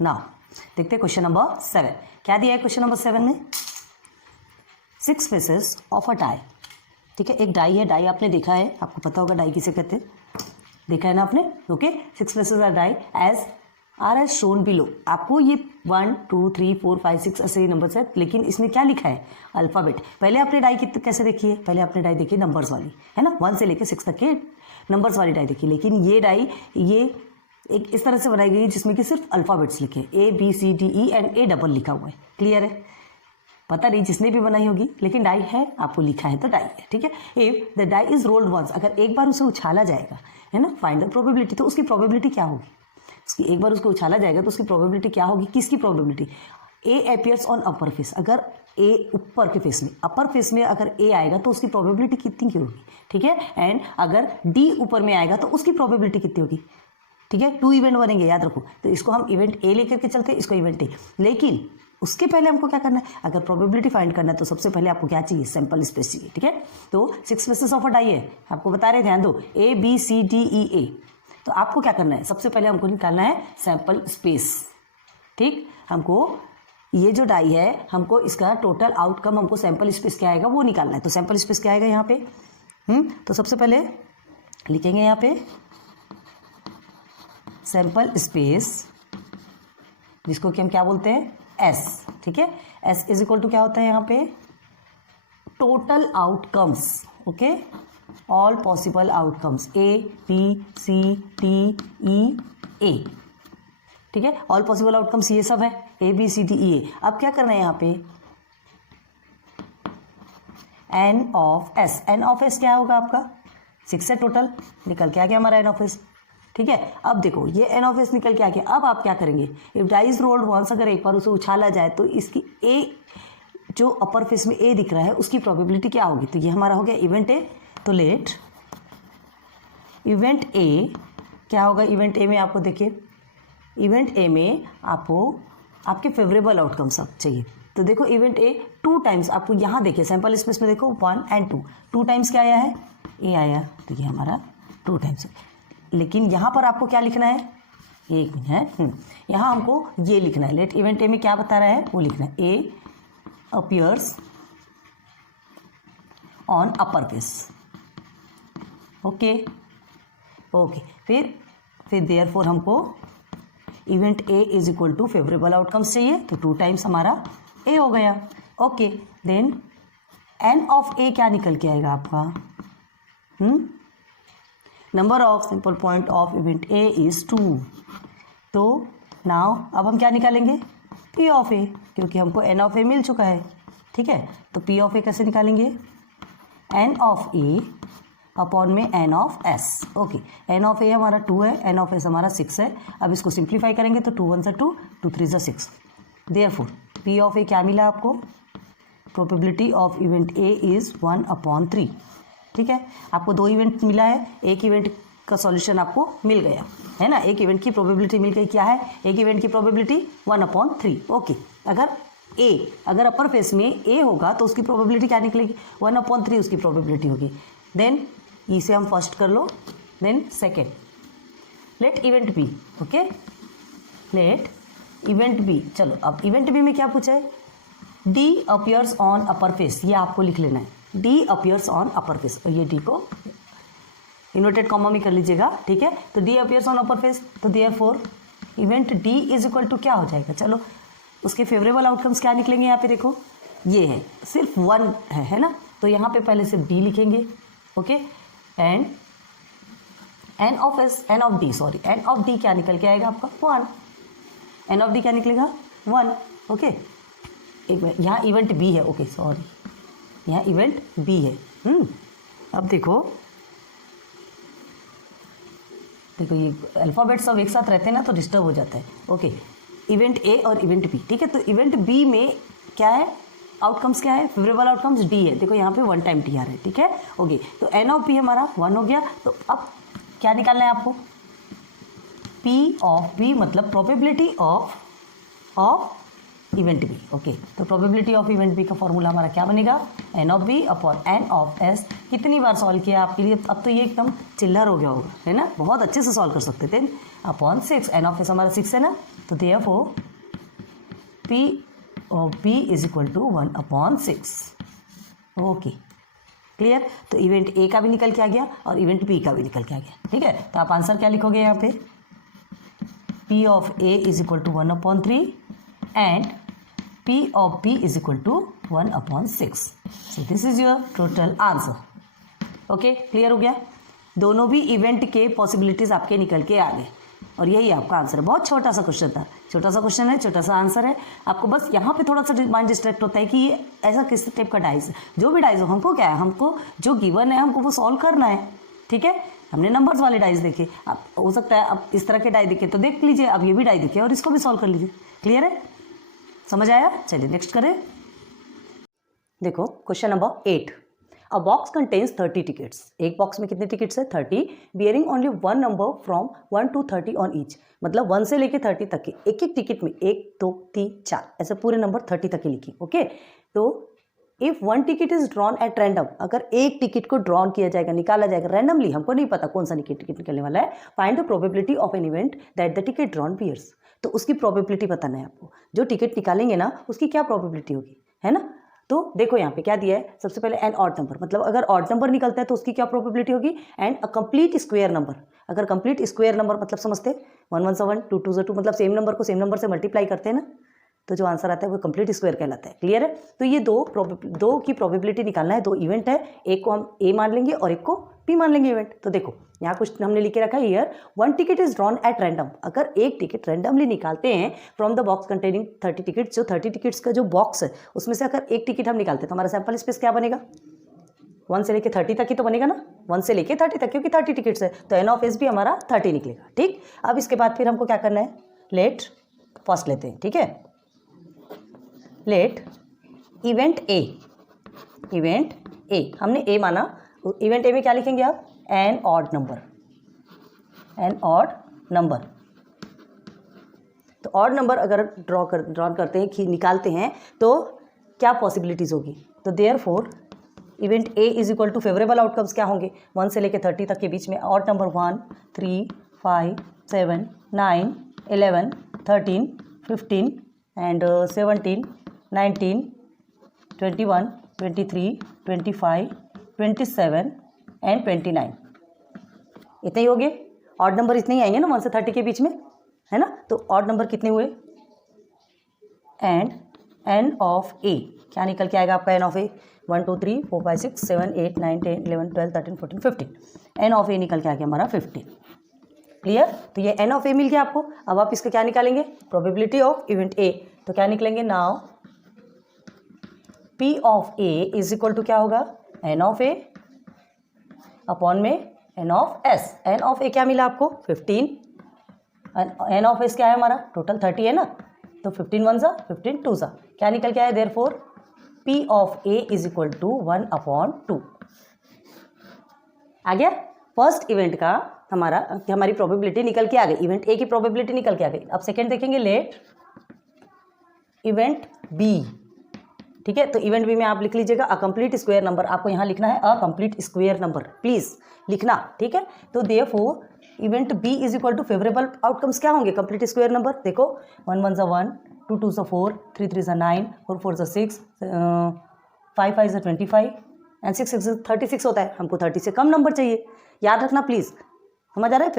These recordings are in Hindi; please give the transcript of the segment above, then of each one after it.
नाउ देखते हैं क्वेश्चन नंबर 7। क्या दिया है क्वेश्चन नंबर 7 में? 6 फेसेस ऑफ अ डाई। ठीक है, एक डाई है, डाई आपने देखा है, आपको पता होगा डाई किसे कहते हैं, देखा है ना आपने। Okay, 6 faces are die as shown below. आपको ये 1 2 3 4 5 6 ऐसे ही नंबर्स है, लेकिन इसमें क्या लिखा है? अल्फाबेट। पहले आपने डाई कैसे देखी है? पहले आपने डाई देखी नंबर्स वाली, है ना, 1 से लेकर 6 तक के नंबर्स वाली डाई देखी। लेकिन ये डाई ये एक इस तरह से बनाई गई है जिसमें कि सिर्फ अल्फाबेट्स लिखे, ABCDE एंड A डबल लिखा हुआ है। क्लियर है? पता नहीं जिसने भी बनाई होगी, लेकिन डाई है, आपको लिखा है तो डाई है। ठीक है, if the die is rolled once, अगर एक बार उसे उछाला जाएगा, है ना, फाइंड द प्रोबेबिलिटी, तो उसकी प्रोबेबिलिटी क्या होगी? उसकी एक बार उसको उछाला जाएगा तो उसकी प्रोबेबिलिटी क्या होगी? किसकी probability? A appears on upper face, अगर A ऊपर के फेस में, अपर फेस में अगर A आएगा तो उसकी प्रोबेबिलिटी कितनी की होगी? ठीक है, एंड अगर D ऊपर में आएगा तो उसकी प्रोबेबिलिटी कितनी होगी? ठीक है, 2 इवेंट बनेंगे, याद रखो। तो इसको हम इवेंट A लेकर के चलते हैं, इसको इवेंट A। लेकिन उसके पहले हमको क्या करना है? अगर प्रोबेबिलिटी फाइंड करना है तो सबसे पहले आपको क्या चाहिए? सैंपल स्पेस चाहिए। ठीक है, तो 6 फेसेस ऑफ अ डाई है, आपको बता रहे, ध्यान दो, ABCDEA। तो आपको क्या करना है? सबसे पहले हमको निकालना है सैंपल स्पेस। ठीक, हमको ये जो डाई है, हमको इसका टोटल आउटकम, हमको सैंपल स्पेस क्या आएगा वो निकालना है। तो सैंपल स्पेस क्या आएगा यहाँ पे? तो सबसे पहले लिखेंगे यहाँ पे सैंपल स्पेस, जिसको कि हम क्या बोलते हैं? S। ठीक है, S इज इक्वल टू क्या होता है यहाँ पे? Total outcomes. Okay, all possible outcomes, ABCDEA। ठीक है, ऑल पॉसिबल आउटकम्स ये सब है, ABCDEA। अब क्या करना है यहाँ पे? N of S। N of S क्या होगा आपका? 6 है टोटल, निकल के आ गया हमारा N ऑफ S। ठीक है, अब देखो ये N ऑफ S निकल के आ गया। अब आप क्या करेंगे? If die is rolled once, अगर एक बार उसे उछाला जाए तो इसकी A, जो अपर फेस में A दिख रहा है, उसकी प्रोबेबिलिटी क्या होगी? तो ये हमारा हो गया इवेंट A। तो लेट इवेंट A क्या होगा? इवेंट A में आपको देखिए, इवेंट A में आपको आपके फेवरेबल आउटकम्स आप चाहिए। तो देखो इवेंट A 2 टाइम्स, आपको यहाँ देखिए सैंपल स्पेस में देखो 1 एंड 2, 2 टाइम्स क्या आया है? A आया। तो ये हमारा 2 टाइम्स है। लेकिन यहाँ पर आपको क्या लिखना है? एक है, यहाँ हमको ये लिखना है, लेट इवेंट A में क्या बता रहा है वो लिखना है, A appears on upper face. Okay okay, फिर देयरफॉर हमको event A is equal to favourable outcomes चाहिए, तो 2 टाइम्स हमारा A हो गया। Okay, then N of A क्या निकल के आएगा आपका? Number of sample point of event A is 2। तो नाउ अब हम क्या निकालेंगे? P ऑफ A, क्योंकि हमको N ऑफ A मिल चुका है। ठीक है, तो P ऑफ A कैसे निकालेंगे? N ऑफ A अपॉन में N of S। Okay, N of A हमारा 2 है, N ऑफ S हमारा 6 है। अब इसको सिंप्लीफाई करेंगे तो 2 1 से 2, 2 3 से 6। देयरफॉर P ऑफ A क्या मिला आपको? Probability of event A is 1/3। ठीक है, आपको 2 इवेंट मिला है, एक इवेंट का सॉल्यूशन आपको मिल गया है ना, एक इवेंट की प्रोबेबिलिटी मिल गई। क्या है? एक इवेंट की प्रोबेबिलिटी 1/3। ओके, अगर अपर फेस में A होगा तो उसकी प्रोबेबिलिटी क्या निकलेगी? 1/3 उसकी प्रोबेबिलिटी होगी। देन इसे हम फर्स्ट कर लो, then second, let event B। Okay, let event B। चलो अब इवेंट B में क्या पूछा है? D appears on upper face, ये आपको लिख लेना है, D appears on upper face, और ये D को इन्वर्टेड कॉमा में कर लीजिएगा। ठीक है, तो D appears on upper face, तो therefore event D is equal to क्या हो जाएगा? चलो उसके फेवरेबल आउटकम्स क्या निकलेंगे? यहाँ पे देखो ये है, सिर्फ 1 है ना, तो यहाँ पे पहले सिर्फ D लिखेंगे। Okay, and N of D क्या निकल के आएगा आपका? 1। N ऑफ D क्या निकलेगा? 1। ओके, एक मिनट, यहाँ इवेंट B है। ओके सॉरी, यहाँ इवेंट B है। अब देखो ये अल्फ़ाबेट सब एक साथ रहते हैं ना तो डिस्टर्ब हो जाता है। ओके, इवेंट A और इवेंट B। ठीक है, तो इवेंट B में क्या है? आउटकम्स क्या है? फेवरेबल आउटकम्स D है। देखो यहाँ पे 1 टाइम T आ रहा है। ठीक है, ओके, तो N ऑफ B हमारा 1 हो गया। तो अब क्या निकालना है आपको? P ऑफ B, मतलब प्रोबेबिलिटी ऑफ इवेंट बी। ओके, तो प्रोबेबिलिटी ऑफ इवेंट बी का फॉर्मूला हमारा क्या बनेगा, N of B upon N of S. कितनी बार सॉल्व किया आपके लिए, अब तो ये एकदम चिल्लर हो गया होगा, है ना, बहुत अच्छे से सॉल्व कर सकते थे। अपॉन 6, एन ऑफ एस हमारा 6 है ना, तो therefore P of B is equal to 1/6। Okay, clear. तो इवेंट ए का भी निकल के आ गया और इवेंट बी का भी निकल के आ गया, ठीक है। तो आप आंसर क्या लिखोगे यहाँ पे, P of A is equal to 1/3 and P of B is equal to 1/6. So this is your total answer. Okay, clear हो गया। दोनों भी इवेंट के पॉसिबिलिटीज आपके निकल के आ गए और यही आपका आंसर है। बहुत छोटा सा क्वेश्चन था, छोटा सा क्वेश्चन है, छोटा सा आंसर है। आपको बस यहाँ पे थोड़ा सा माइंड डिस्ट्रैक्ट होता है कि ये ऐसा किस टाइप का डाइस है। जो भी डाइस हो, हमको क्या है, हमको जो गिवन है हमको वो सॉल्व करना है, ठीक है। हमने नंबर्स वाले डाइस देखे, अब हो सकता है अब इस तरह के डाई देखे तो देख लीजिए, अब ये भी डाई देखे और इसको भी सॉल्व कर लीजिए। क्लियर है, समझ आया। चलिए नेक्स्ट करें। देखो क्वेश्चन नंबर 8, अ बॉक्स कंटेन्स 30 टिकट्स। एक बॉक्स में कितने टिकट्स है, 30, bearing only 1 number from 1 to 30 on each. मतलब 1 से लेके 30 तक के एक एक टिकट में 1 2 3 4 ऐसे पूरे नंबर 30 तक के लिखी। ओके, तो if 1 ticket is drawn at random, अगर एक टिकट को ड्रॉन किया जाएगा, निकाला जाएगा रैंडमली, हमको नहीं पता कौन सा टिकट निकलने वाला है, find the probability of an event that the ticket drawn bears. तो उसकी प्रोबेबिलिटी बताना है आपको, जो टिकट निकालेंगे ना उसकी क्या प्रोबेबिलिटी होगी, है ना। तो देखो यहाँ पे क्या दिया है, सबसे पहले एन ऑड नंबर, मतलब अगर ऑड नंबर निकलता है तो उसकी क्या प्रोबेबिलिटी होगी, and a complete square number. अगर कंप्लीट स्क्वायर नंबर मतलब समझते 1 1 1 2 2 2, मतलब सेम नंबर को सेम नंबर से मल्टीप्लाई करते हैं ना, तो जो आंसर आता है वो कंप्लीट स्क्वायर कहलाता है। क्लियर है। तो ये दो की प्रोबेबिलिटी निकालना है। 2 इवेंट है, एक को हम ए मान लेंगे और एक को बी मान लेंगे इवेंट। तो देखो यहाँ कुछ हमने लिख के रखा है, here 1 ticket is drawn at random. अगर एक टिकट रैंडमली निकालते हैं from the box containing 30 tickets, जो 30 टिकट्स का जो बॉक्स है उसमें से अगर एक टिकट हम निकालते हैं तो हमारा सैंपल स्पेस क्या बनेगा, 1 से लेके 30 तक ही तो बनेगा ना, 1 से लेके 30 तक, क्योंकि 30 टिकट्स है तो एन ऑफ एस भी हमारा 30 निकलेगा। ठीक, अब इसके बाद फिर हमको क्या करना है, लेट फर्स्ट लेते हैं, ठीक है। Let event A, event A हमने ए माना, इवेंट ए में क्या लिखेंगे आप, an odd number, an odd number. तो ऑड नंबर अगर ड्रॉ करते हैं, निकालते हैं तो क्या पॉसिबिलिटीज़ होगी, तो therefore event A is equal to favourable outcomes क्या होंगे, 1 से लेकर 30 तक के बीच में ऑड नंबर 1 3 5 7 9 11 13 15 एंड 17 19 21 23 25 27 एंड 29, इतने ही हो गए। ऑड नंबर इतने ही आएंगे ना 1 से 30 के बीच में, है ना। तो ऑड नंबर कितने हुए, एंड एन ऑफ ए क्या निकल के आएगा आपका, N of A 1 2 3 4 5 6 7 8 9 10 11 12 13 14 15, N of ए निकल के आ गया हमारा 15। क्लियर। तो ये एन ऑफ ए मिल गया आपको। अब आप इसका क्या निकालेंगे, प्रोबेबिलिटी ऑफ इवेंट ए। तो क्या निकलेंगे, now P of A is equal to क्या होगा, एन ऑफ ए अपॉन में N of S. N of A क्या मिला आपको, 15, एन ऑफ एस क्या है हमारा, टोटल 30 है ना, तो 15 1 सा 15 2 सा क्या निकल के आया, therefore P of A is equal to 1/2। आ गया। फर्स्ट इवेंट का हमारी प्रोबेबिलिटी निकल के आ गई, इवेंट ए की प्रोबेबिलिटी निकल के आ गई। अब सेकेंड देखेंगे, लेट इवेंट बी। ठीक है, तो इवेंट बी में आप लिख लीजिएगा अ कंप्लीट स्क्वायर नंबर। आपको यहाँ लिखना है a complete square number, please लिखना, ठीक है। तो therefore event B is equal to favourable outcomes क्या होंगे, कंप्लीट स्क्वायर नंबर। देखो 1 1 = 1 2 2 = 4 3 3 = 9 4 4 = 6 5 5 = 25 एंड 6 6 = 36 होता है। हमको 30 से कम नंबर चाहिए, याद रखना प्लीज। समझ आ रहा है।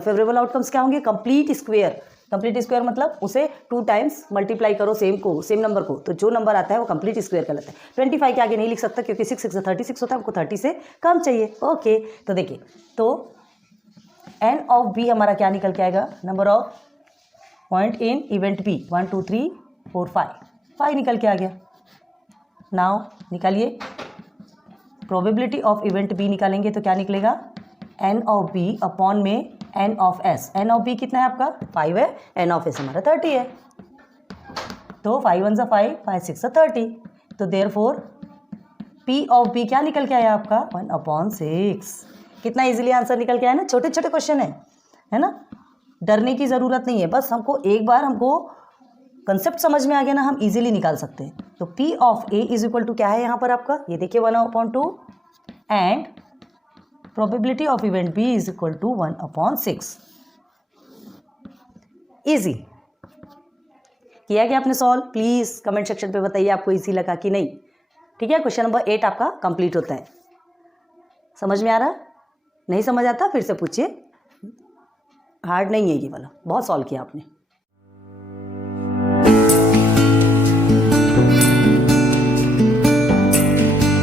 फेवरेबल आउटकम्स क्या होंगे, कंप्लीट स्क्वायर। कंप्लीट स्क्वायर मतलब उसे 2 टाइम्स मल्टीप्लाई करो सेम नंबर को, तो जो नंबर आता है वो कंप्लीट स्क्वायर कहलाता है। 25 के आगे नहीं लिख सकता क्योंकि 6 6 = 36 होता है, हमको 30 से कम चाहिए। ओके, तो देखिए, तो एन ऑफ बी हमारा क्या निकल के आएगा, number of point in event B 1 2 3 4 5 निकल के आ गया। नाउ निकालिए प्रोबेबिलिटी ऑफ इवेंट बी, निकालेंगे तो क्या निकलेगा, एन ऑफ बी अपॉन में N of S. N of B कितना है आपका, 5 है, एन ऑफ एस हमारा 30 है। तो 5 1 = 5 5 6 = 30। तो देयरफॉर पी ऑफ बी क्या निकल के आया आपका, 1/6। कितना इजीली आंसर निकल के आया ना। छोटे छोटे क्वेश्चन है ना, डरने की ज़रूरत नहीं है। बस हमको एक बार हमको कंसेप्ट समझ में आ गया ना, हम इजीली निकाल सकते हैं। तो P of A is equal to क्या है यहाँ पर आपका, ये देखिए 1/2 and probability of event B is equal to 1/6। Easy किया गया आपने सॉल्व? प्लीज कमेंट सेक्शन पे बताइए आपको इजी लगा कि नहीं। ठीक है, क्वेश्चन नंबर 8 आपका कंप्लीट होता है। समझ में आ रहा? नहीं समझ आता फिर से पूछिए, हार्ड नहीं है ये वाला, बहुत सॉल्व किया आपने।